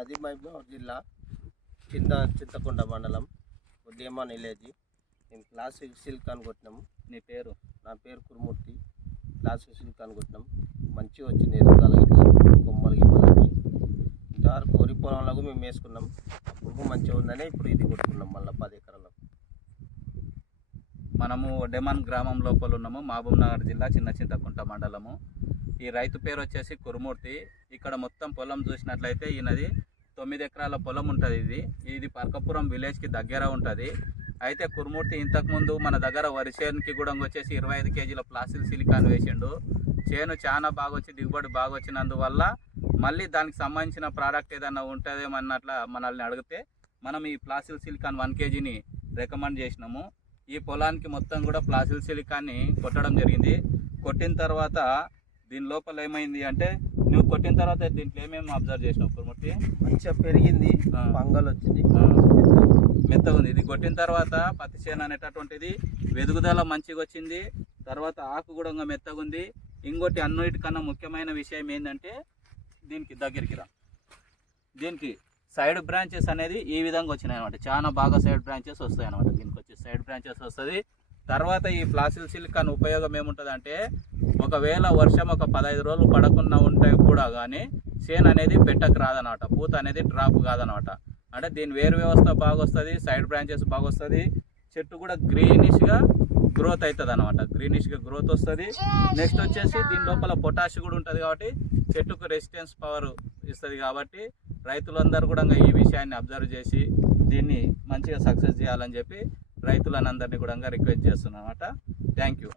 మాది మహబూబాబాద్ జిల్లా చింతకుంట మండలం ఉద్యమాన్ విలేజ్. మేము క్లాసిక్ సిల్క్ అని కొట్టినాము. నీ పేరు? నా పేరు కురుమూర్తి. క్లాసిక్ సిల్క్ అని కొట్టినాం. మంచిగా వచ్చింది ఎదుగుదల, ఇట్లా కొమ్మలు గిమ్మలన్నీ. ఇంతవరకు వరి పొలంలో మేము వేసుకున్నాం. అప్పుడు మంచిగా ఉందని ఇప్పుడు ఇది కొట్టుకున్నాం మళ్ళీ 10 ఎకరాలకు. మనము ఒడ్డెమాన్ గ్రామం లోపల ఉన్నాము, మహబూబ్నగర్ జిల్లా చింతకుంట మండలము. ఈ రైతు పేరు వచ్చేసి కురుమూర్తి. ఇక్కడ మొత్తం పొలం చూసినట్లయితే ఈయనది 9 ఎకరాల పొలం ఉంటుంది. ఇది పర్కపురం విలేజ్కి దగ్గర ఉంటుంది. అయితే కురుమూర్తి ఇంతకుముందు మన దగ్గర వరి చేనుకి కూడా వచ్చేసి 25 కేజీల ప్లాస్టిక్ సిలికాన్ వేసిండు. చేను చాలా బాగా వచ్చి దిగుబడి బాగా వచ్చినందువల్ల మళ్ళీ దానికి సంబంధించిన ప్రోడక్ట్ ఏదైనా ఉంటుందేమన్నట్ల మనల్ని అడిగితే మనం ఈ ప్లాస్టిక్ సిలికాన్ 1 కేజీని రికమెండ్ చేసినాము. ఈ పొలానికి మొత్తం కూడా ప్లాస్టిక్ సిలికాన్ని కొట్టడం జరిగింది. కొట్టిన తర్వాత దీని లోపల ఏమైంది అంటే, నువ్వు కొట్టిన తర్వాత దీంట్లో ఏమేమి అబ్జర్వ్ చేసినావు కురుమూర్తి? మంచిగా పెరిగింది, పంగల్ వచ్చింది, మెత్తగా ఉంది. ఇది కొట్టిన తర్వాత పత్తి చేను అనేటటువంటిది వెదుగుదల మంచిగా వచ్చింది. తర్వాత ఆకు కూడా మెత్తగా ఉంది. ఇంకోటి అన్నిటికన్నా ముఖ్యమైన విషయం ఏంటంటే, దీనికి దగ్గరికి రా, దీనికి సైడ్ బ్రాంచెస్ అనేది ఈ విధంగా వచ్చినాయి అనమాట. చాలా బాగా సైడ్ బ్రాంచెస్ వస్తాయి అనమాట. దీనికి వచ్చి సైడ్ బ్రాంచెస్ వస్తుంది. తర్వాత ఈ ప్లాస్టిక్ సిలికాన్ ఉపయోగం ఏముంటుంది అంటే, ఒకవేళ వర్షం ఒక 15 రోజులు పడకుండా ఉంటే కూడా కానీ చేను అనేది పెట్టకు రాదనమాట, పూత అనేది డ్రాప్ కాదనమాట. అంటే దీని వేరు వ్యవస్థ బాగా వస్తుంది, సైడ్ బ్రాంచెస్ బాగా వస్తుంది, చెట్టు కూడా గ్రీనిష్గా గ్రోత్ అవుతుంది అనమాట. గ్రీనిష్గా గ్రోత్ వస్తుంది. నెక్స్ట్ వచ్చేసి దీని లోపల పొటాష్ కూడా ఉంటుంది కాబట్టి చెట్టుకు రెసిస్టెన్స్ పవర్ ఇస్తుంది. కాబట్టి రైతులందరూ కూడా ఈ విషయాన్ని అబ్జర్వ్ చేసి దీన్ని మంచిగా సక్సెస్ చేయాలని చెప్పి రైతులందరినీ కూడా రిక్వెస్ట్ చేస్తున్నాను అనమాట. Thank you.